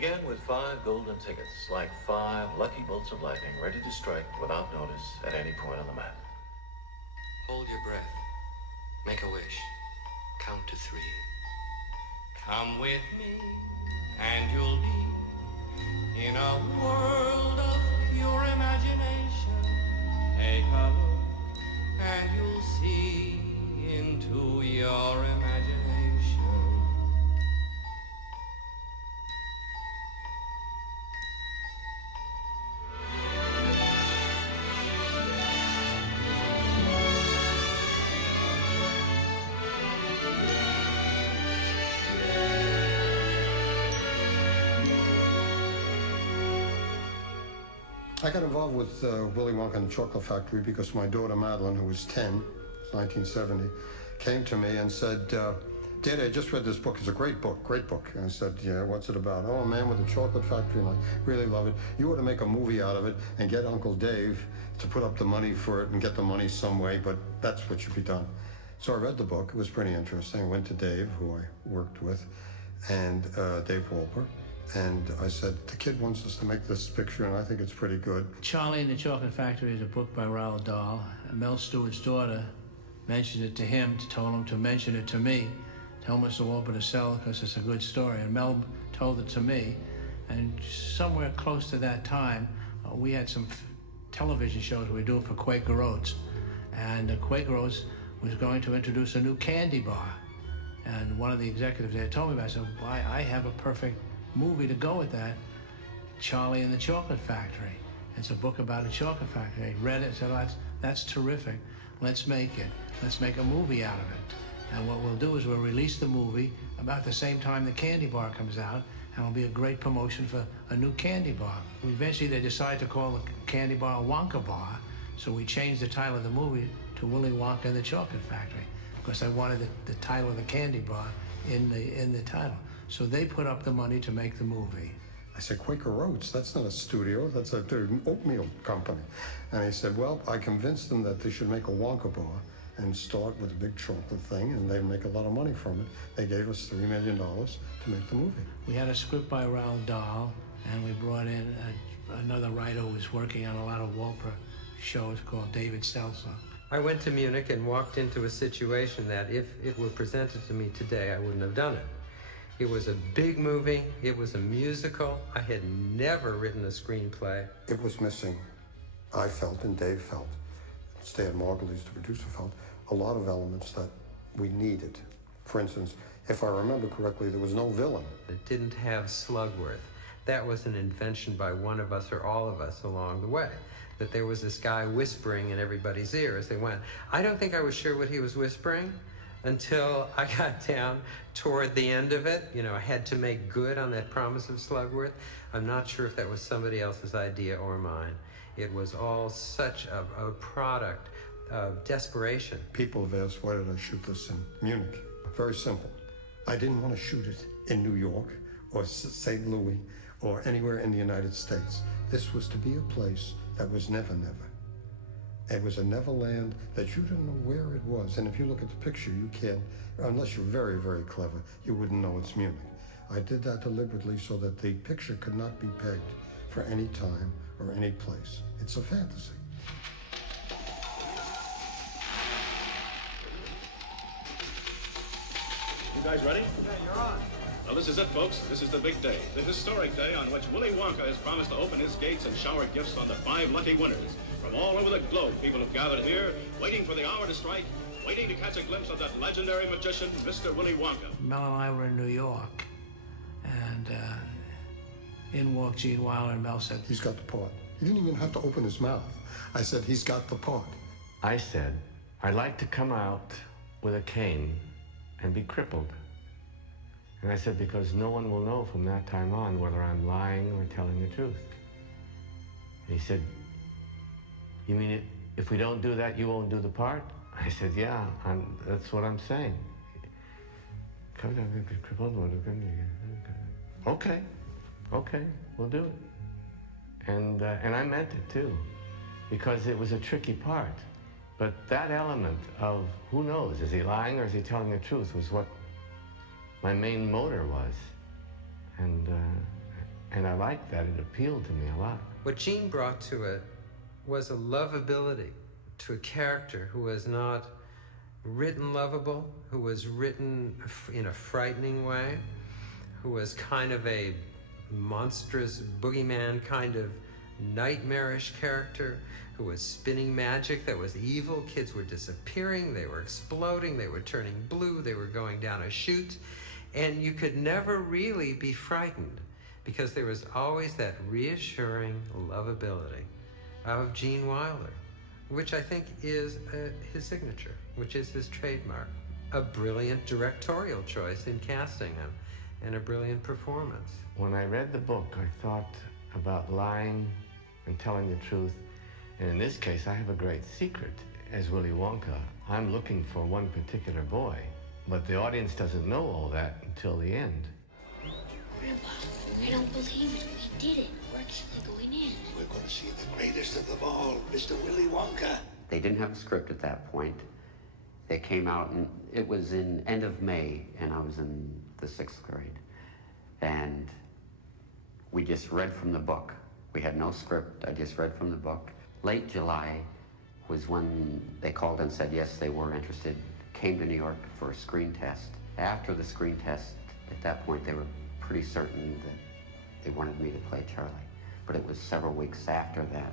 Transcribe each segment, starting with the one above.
began with 5 golden tickets, like 5 lucky bolts of lightning, ready to strike without notice at any point on the map. Hold your breath. Make a wish. Count to 3. Come with me, and you'll be in a world of pure imagination. Take a look, and you'll see into your imagination. I got involved with Willy Wonka and the Chocolate Factory because my daughter Madeline, who was 10, it was 1970, came to me and said, Daddy, I just read this book. It's a great book, great book. And I said, yeah, what's it about? Oh, a man with a chocolate factory, and I really love it. You ought to make a movie out of it and get Uncle Dave to put up the money for it and get the money some way, but that's what should be done. So I read the book. It was pretty interesting. I went to Dave, who I worked with, and Dave Wolper. And I said, the kid wants us to make this picture, and I think it's pretty good. Charlie and the Chocolate Factory is a book by Roald Dahl. Mel Stewart's daughter mentioned it to him, told him to mention it to me, tell Mr. Wolper to sell it because it's a good story. And Mel told it to me. And somewhere close to that time, we had some television shows we were doing for Quaker Oats. And Quaker Oats was going to introduce a new candy bar. And one of the executives there told me about it. I said, well, I have a perfect movie to go with that, Charlie and the Chocolate Factory. It's a book about a chocolate factory. I read it and said, oh, that's terrific. Let's make it. Let's make a movie out of it. And what we'll do is we'll release the movie about the same time the candy bar comes out, and it'll be a great promotion for a new candy bar. Eventually they decided to call the candy bar Wonka Bar, so we changed the title of the movie to Willy Wonka and the Chocolate Factory, because I wanted the title of the candy bar in the title. So they put up the money to make the movie. I said, Quaker Oats, that's not a studio, that's an oatmeal company. And he said, well, I convinced them that they should make a Wonka bar and start with a big chocolate thing, and they'd make a lot of money from it. They gave us $3 million to make the movie. We had a script by Roald Dahl, and we brought in another writer who was working on a lot of Wolper shows called David Seltzer. I went to Munich and walked into a situation that if it were presented to me today, I wouldn't have done it. It was a big movie. It was a musical. I had never written a screenplay. It was missing, I felt, and Dave felt, Stan Margulies, the producer, felt, a lot of elements that we needed. For instance, if I remember correctly, there was no villain. It didn't have Slugworth. That was an invention by one of us or all of us along the way. That there was this guy whispering in everybody's ear as they went. I don't think I was sure what he was whispering until I got down toward the end of it. You know, I had to make good on that promise of Slugworth. I'm not sure if that was somebody else's idea or mine. It was all such a product of desperation. People have asked, why did I shoot this in Munich? Very simple. I didn't want to shoot it in New York or St. Louis or anywhere in the United States. This was to be a place that was never, never. It was a neverland that you didn't know where it was. And if you look at the picture, you can't, unless you're very, very clever, you wouldn't know it's Munich. I did that deliberately so that the picture could not be pegged for any time or any place. It's a fantasy. You guys ready? Yeah, you're on. Well, this is it, folks. This is the big day. The historic day on which Willy Wonka has promised to open his gates and shower gifts on the 5 lucky winners. From all over the globe, people have gathered here, waiting for the hour to strike, waiting to catch a glimpse of that legendary magician, Mr. Willy Wonka. Mel and I were in New York, and in walked Gene Wilder, and Mel said, he's got the part. He didn't even have to open his mouth. I said, he's got the part. I said, I'd like to come out with a cane and be crippled. And I said, because no one will know from that time on whether I'm lying or telling the truth. And he said, you mean if we don't do that, you won't do the part? I said, yeah, that's what I'm saying. Okay, we'll do it. And I meant it too, because it was a tricky part. But that element of, who knows, is he lying or is he telling the truth, was what my main motor was. And And I liked that. It appealed to me a lot. What Gene brought to it was a lovability to a character who was not written lovable, who was written in a frightening way, who was kind of a monstrous boogeyman kind of nightmarish character, who was spinning magic that was evil. Kids were disappearing, they were exploding, they were turning blue, they were going down a chute, and you could never really be frightened because there was always that reassuring lovability of Gene Wilder, which I think is his signature, which is his trademark. A brilliant directorial choice in casting him, and a brilliant performance. When I read the book, I thought about lying and telling the truth. And in this case, I have a great secret. As Willy Wonka, I'm looking for one particular boy, but the audience doesn't know all that until the end. Grandpa, I don't believe it. We did it. We're actually going in. We're going to see the greatest of them all, Mr. Willy Wonka. They didn't have a script at that point. They came out, and it was in end of May, and I was in the 6th grade. And we just read from the book. We had no script. I just read from the book. Late July was when they called and said yes, they were interested. Came to New York for a screen test. After the screen test, at that point, they were pretty certain that they wanted me to play Charlie. But it was several weeks after that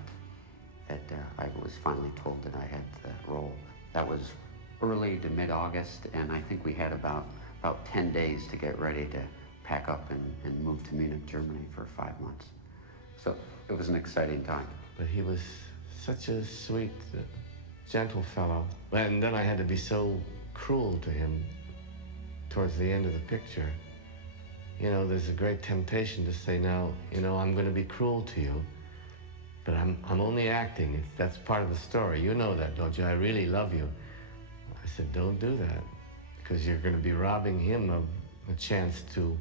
I was finally told that I had the role. That was early to mid-August, and I think we had about 10 days to get ready to pack up and move to Munich, Germany for 5 months. So it was an exciting time. But he was such a sweet, gentle fellow. And then I had to be so cruel to him towards the end of the picture. You know, there's a great temptation to say, now, you know, I'm going to be cruel to you, but I'm only acting. That's part of the story. You know that, don't you? I really love you. I said, don't do that, because you're going to be robbing him of a chance to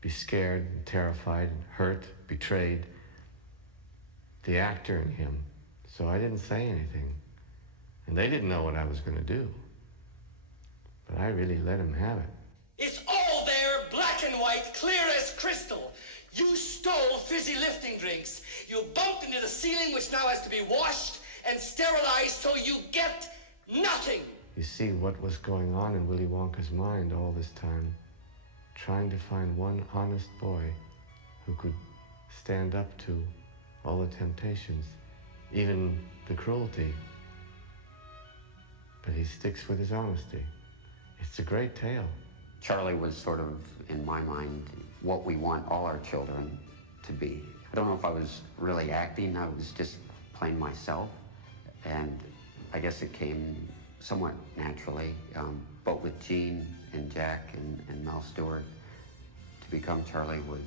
be scared, and terrified, and hurt, betrayed, the actor in him. So I didn't say anything. And they didn't know what I was going to do. But I really let him have it. It's all there, black and white, clear as crystal. You stole fizzy lifting drinks. You bumped into the ceiling, which now has to be washed and sterilized, so you get nothing. You see what was going on in Willy Wonka's mind all this time, trying to find one honest boy who could stand up to all the temptations, even the cruelty. But he sticks with his honesty. It's a great tale. Charlie was sort of, in my mind, what we want all our children to be. I don't know if I was really acting, I was just playing myself, and I guess it came somewhat naturally, but with Gene and Jack and Mel Stewart, to become Charlie was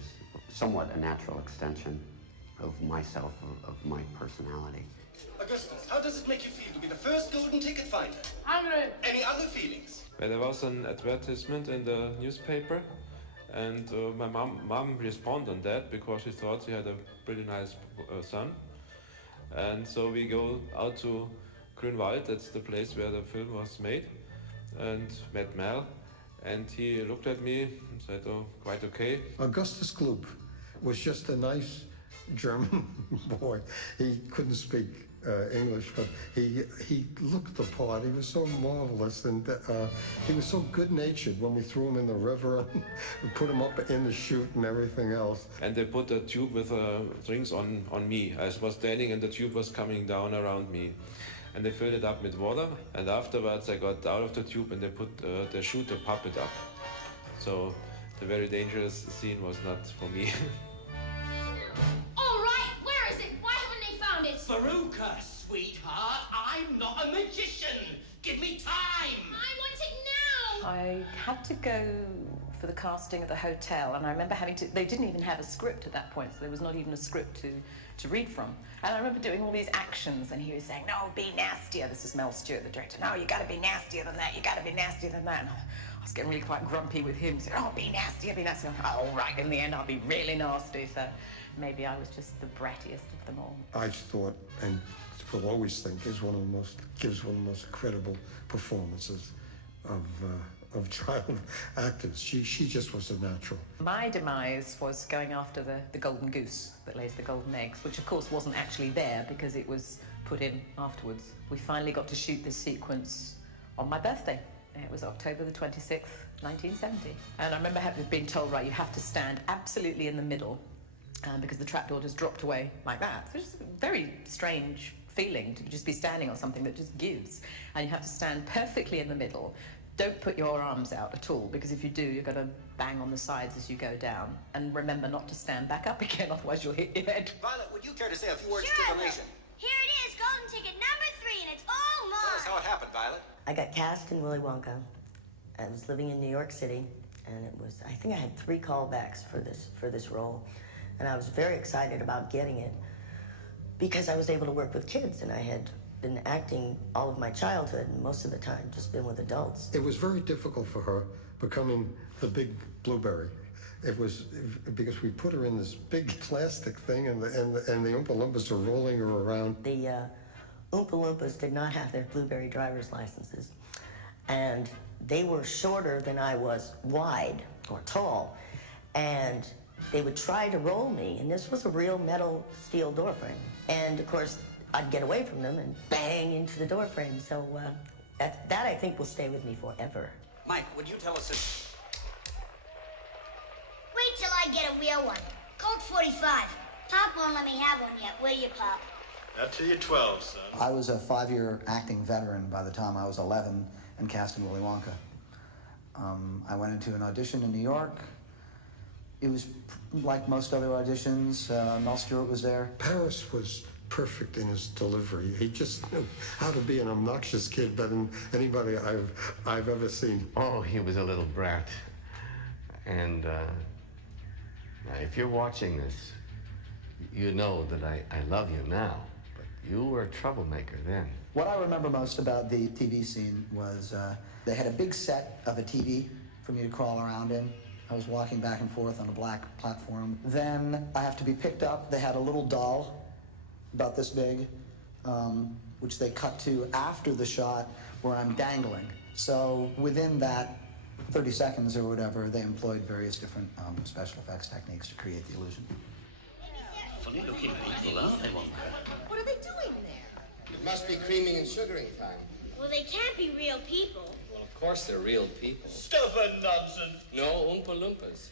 somewhat a natural extension of myself, of my personality. Augustus, how does it make you feel to be the first golden ticket finder? Hungry. Any other feelings? Well, there was an advertisement in the newspaper, and my mom responded on that because she thought she had a pretty nice son. And so we go out to Grünwald, that's the place where the film was made, and met Mel. And he looked at me and said, oh, quite okay. Augustus Gloop was just a nice German boy. He couldn't speak English, but he looked the part. He was so marvelous, and he was so good-natured when we threw him in the river and put him up in the chute and everything else. And they put a tube with drinks on me. I was standing and the tube was coming down around me. And they filled it up with water, and afterwards I got out of the tube and they put they shoot the puppet up. So the very dangerous scene was not for me. All right, where is it? Why haven't they found it? Veruca, sweetheart, I'm not a magician. Give me time. I want it now. I had to go for the casting at the hotel, and I remember they didn't even have a script at that point, so there was not even a script to read from. And I remember doing all these actions, and he was saying, no, be nastier. This is Mel Stewart, the director. No, you gotta be nastier than that. You gotta be nastier than that. And I was getting really quite grumpy with him. He said, oh, be nastier, be nastier. I thought, all right, in the end, I'll be really nasty. So maybe I was just the brattiest of them all. I thought, and will always think, gives one of the most incredible performances of child actors. She just was a natural. My demise was going after the golden goose that lays the golden eggs, which of course wasn't actually there because it was put in afterwards. We finally got to shoot this sequence on my birthday. It was October the 26th, 1970. And I remember being told, right, you have to stand absolutely in the middle because the trapdoor just dropped away like that. So it's a very strange feeling to just be standing on something that just gives. And you have to stand perfectly in the middle. Don't put your arms out at all, because if you do, you're going to bang on the sides as you go down. And remember not to stand back up again, otherwise you'll hit your head. Violet, would you care to say a few words Sure, to the nation? Here it is, golden ticket number 3, and it's all mine. Tell us how it happened, Violet. I got cast in Willy Wonka. I was living in New York City, and it was, I think I had 3 callbacks for this role. And I was very excited about getting it because I was able to work with kids, and I had been acting all of my childhood, and most of the time just been with adults. It was very difficult for her becoming the big blueberry. It was because we put her in this big plastic thing, and the Oompa Loompas are rolling her around. The Oompa Loompas did not have their blueberry driver's licenses, and they were shorter than I was wide or tall, and they would try to roll me, and this was a real metal steel door frame. And of course, I'd get away from them and bang into the door frame. So that I think will stay with me forever. Mike, would you tell us this? Wait till I get a real one. Colt 45. Pop won't let me have one yet, will you, Pop? Not till you're 12, son. I was a 5-year acting veteran by the time I was 11 and cast in Willy Wonka. I went into an audition in New York. It was like most other auditions. Mel Stewart was there. Paris was perfect in his delivery. He just knew how to be an obnoxious kid better than anybody I've ever seen. Oh, he was a little brat. And if you're watching this, you know that I love you now, but you were a troublemaker then. What I remember most about the TV scene was they had a big set of a TV for me to crawl around in. I was walking back and forth on a black platform. Then I have to be picked up. They had a little doll about this big, which they cut to after the shot where I'm dangling. So within that 30 seconds or whatever, they employed various different special effects techniques to create the illusion. Funny looking people, aren't they, Wonka? What are they doing there? It must be creaming and sugaring time. Well, they can't be real people. Well, of course they're real people. Stuff and nonsense. No Oompa Loompas.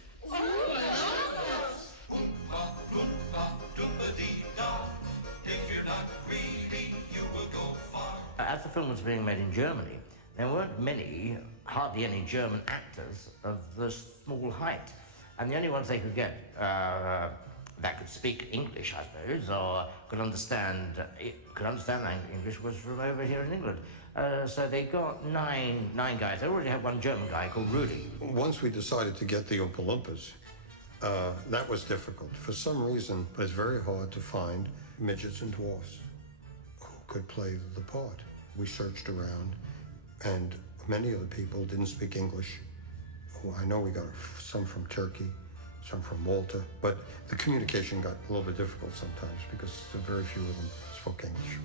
As the film was being made in Germany, there weren't many, hardly any German actors of this small height. And the only ones they could get that could speak English, I suppose, or could understand English was from over here in England. So they got nine guys. They already had one German guy called Rudy. Once we decided to get the Oompa Loompas, that was difficult. For some reason, it's very hard to find midgets and dwarfs who could play the part. We searched around, and many of the people didn't speak English. I know we got some from Turkey, some from Malta, but the communication got a little bit difficult sometimes because very few of them spoke English.